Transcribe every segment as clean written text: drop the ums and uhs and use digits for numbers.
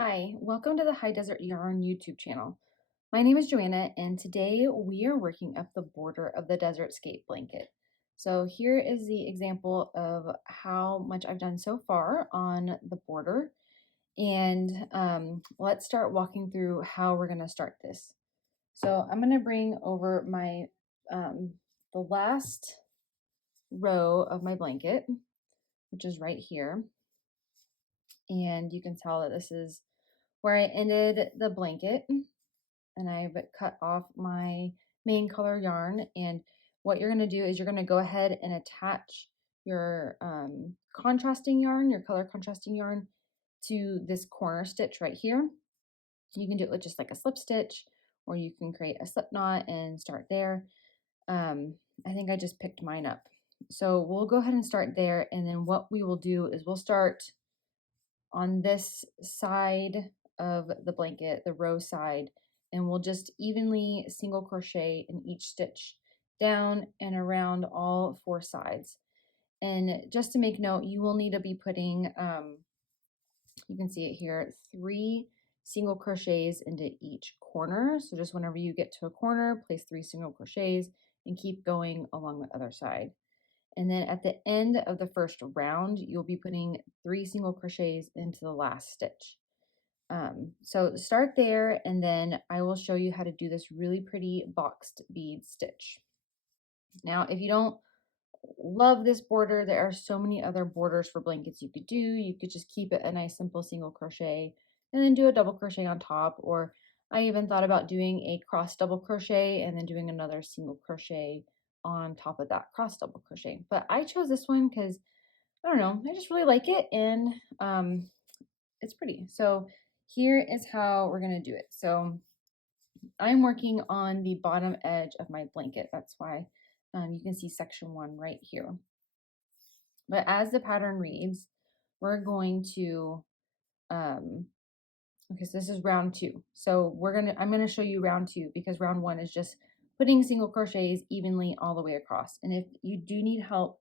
Hi, welcome to the High Desert Yarn YouTube channel. My name is Joanna, and today we are working up the border of the Desertscape blanket. So here is the example of how much I've done so far on the border, and let's start walking through how we're going to start this. So I'm going to bring over my the last row of my blanket, which is right here, and you can tell that this is where I ended the blanket, and I've cut off my main color yarn. And what you're going to do is you're going to go ahead and attach your contrasting yarn, your color contrasting yarn, to this corner stitch right here. You can do it with just like a slip stitch, or you can create a slip knot and start there. I think I just picked mine up. So we'll go ahead and start there, and then what we will do is we'll start on this side of the blanket, the row side, and we'll just evenly single crochet in each stitch down and around all four sides. And just to make note, you will need to be putting, you can see it here, 3 single crochets into each corner. So just whenever you get to a corner, place 3 single crochets and keep going along the other side. And then at the end of the first round, you'll be putting 3 single crochets into the last stitch. So start there, and then I will show you how to do this really pretty boxed bead stitch. Now, if you don't love this border, there are so many other borders for blankets you could do. You could just keep it a nice simple single crochet and then do a double crochet on top, or I even thought about doing a cross double crochet and then doing another single crochet on top of that cross double crochet. But I chose this one because I don't know, I just really like it, and it's pretty. So here is how we're going to do it. So I'm working on the bottom edge of my blanket. That's why you can see section 1 right here. But as the pattern reads, we're going to, okay, so this is round 2. So I'm gonna show you round 2 because round 1 is just putting single crochets evenly all the way across. And if you do need help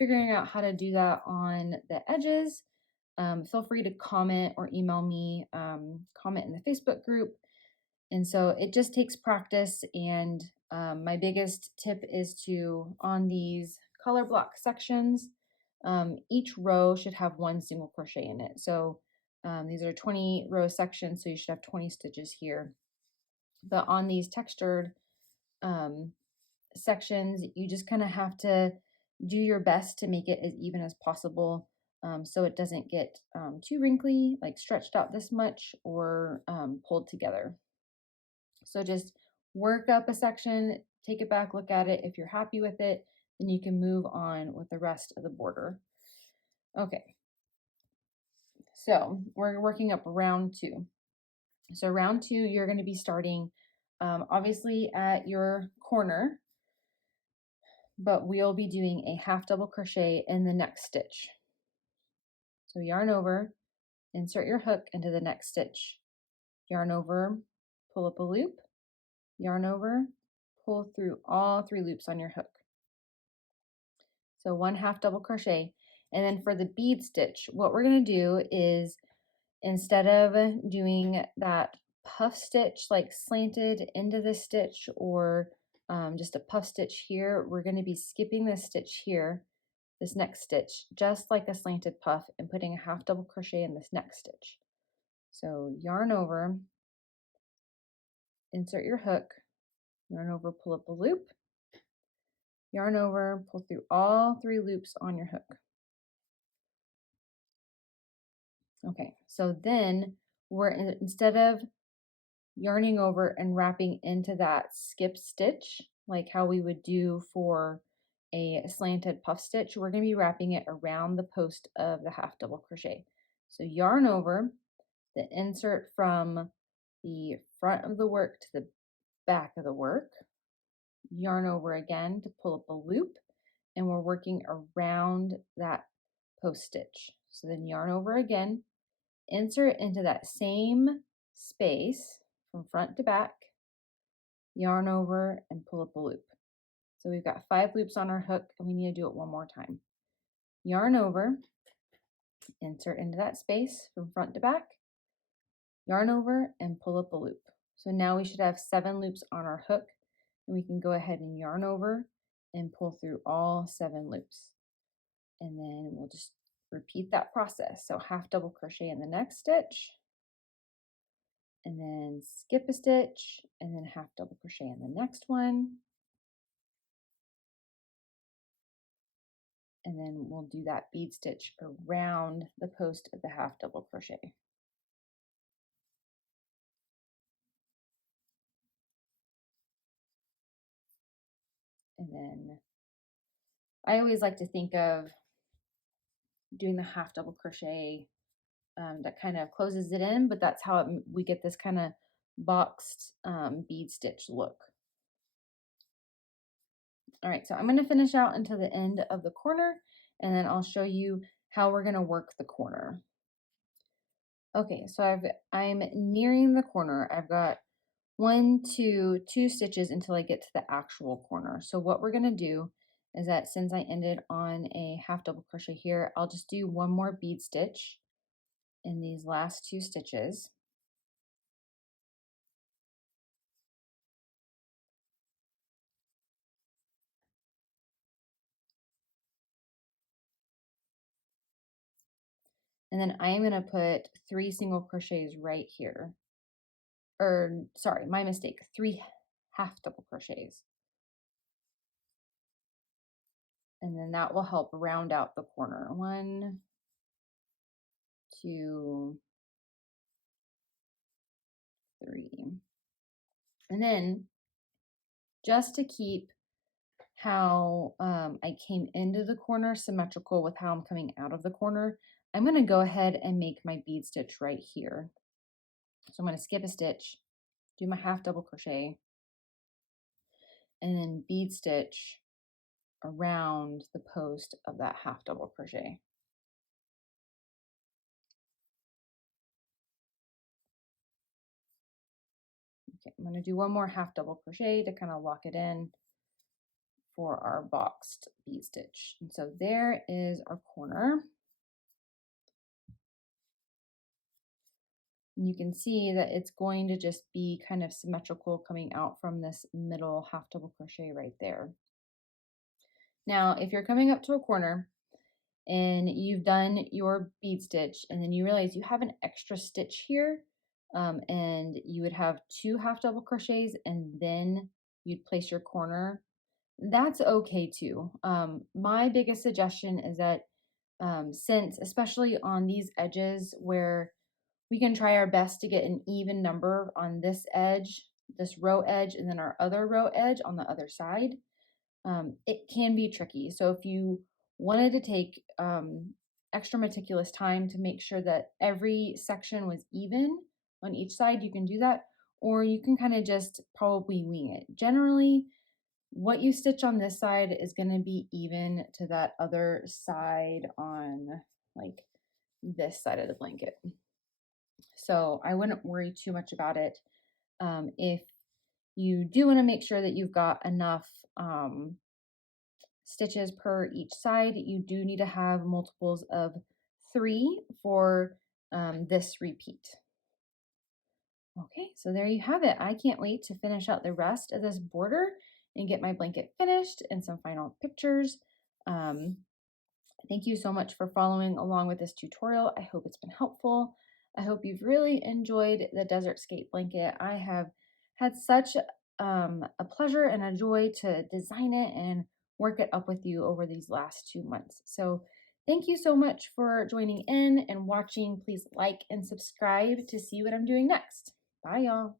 figuring out how to do that on the edges, feel free to comment or email me, comment in the Facebook group. And so it just takes practice. And my biggest tip is to, on these color block sections, each row should have 1 single crochet in it. So these are 20 row sections, so you should have 20 stitches here. But on these textured sections, you just kind of have to do your best to make it as even as possible, so it doesn't get too wrinkly, like stretched out this much, or pulled together. So just work up a section, take it back, look at it. If you're happy with it, then you can move on with the rest of the border. Okay, so we're working up round 2. So round 2, you're going to be starting obviously at your corner, but we'll be doing a half double crochet in the next stitch. So yarn over, insert your hook into the next stitch, yarn over, pull up a loop, yarn over, pull through all 3 loops on your hook. So 1 half double crochet. And then for the bead stitch, what we're going to do is, instead of doing that puff stitch like slanted into the stitch, or just a puff stitch here, we're going to be skipping this stitch here, this next stitch, just like a slanted puff, and putting a half double crochet in this next stitch. So yarn over, insert your hook, yarn over, pull up a loop, yarn over, pull through all 3 loops on your hook. Okay, so then instead of yarning over and wrapping into that skip stitch, like how we would do for a slanted puff stitch, we're going to be wrapping it around the post of the half double crochet. So yarn over, the insert from the front of the work to the back of the work, yarn over again to pull up a loop, and we're working around that post stitch. So then yarn over again, insert into that same space from front to back, yarn over, and pull up a loop. So we've got 5 loops on our hook, and we need to do it one more time. Yarn over, insert into that space from front to back, yarn over, and pull up a loop. So now we should have 7 loops on our hook, and we can go ahead and yarn over and pull through all 7 loops. And then we'll just repeat that process. So half double crochet in the next stitch, and then skip a stitch, and then half double crochet in the next one. And then we'll do that bead stitch around the post of the half double crochet. And then I always like to think of doing the half double crochet that kind of closes it in, but that's how we get this kind of boxed bead stitch look. All right, so I'm going to finish out until the end of the corner, and then I'll show you how we're going to work the corner. Okay, so I'm nearing the corner. I've got 2 stitches until I get to the actual corner. So what we're going to do is that since I ended on a half double crochet here, I'll just do one more bead stitch in these last 2 stitches. And then I am going to put 3 single crochets right here. Or sorry, my mistake, 3 half double crochets. And then that will help round out the corner. 1, 2, 3. And then just to keep how I came into the corner symmetrical with how I'm coming out of the corner, I'm going to go ahead and make my bead stitch right here. So I'm going to skip a stitch, do my half double crochet, and then bead stitch around the post of that half double crochet. Okay, I'm going to do one more half double crochet to kind of lock it in for our boxed bead stitch. And so there is our corner. And you can see that it's going to just be kind of symmetrical coming out from this middle half double crochet right there. Now, if you're coming up to a corner and you've done your bead stitch and then you realize you have an extra stitch here, and you would have 2 half double crochets and then you'd place your corner, that's okay too. My biggest suggestion is that since, especially on these edges where we can try our best to get an even number on this edge, this row edge, and then our other row edge on the other side, it can be tricky. So if you wanted to take extra meticulous time to make sure that every section was even on each side, you can do that, or you can kind of just probably wing it. Generally, what you stitch on this side is going to be even to that other side on like this side of the blanket. So I wouldn't worry too much about it. If you do want to make sure that you've got enough stitches per each side, you do need to have multiples of 3 for this repeat. Okay, so there you have it. I can't wait to finish out the rest of this border and get my blanket finished and some final pictures. Thank you so much for following along with this tutorial. I hope it's been helpful. I hope you've really enjoyed the Desertscape blanket. I have had such a pleasure and a joy to design it and work it up with you over these last 2 months. So thank you so much for joining in and watching. Please like and subscribe to see what I'm doing next. Bye, y'all.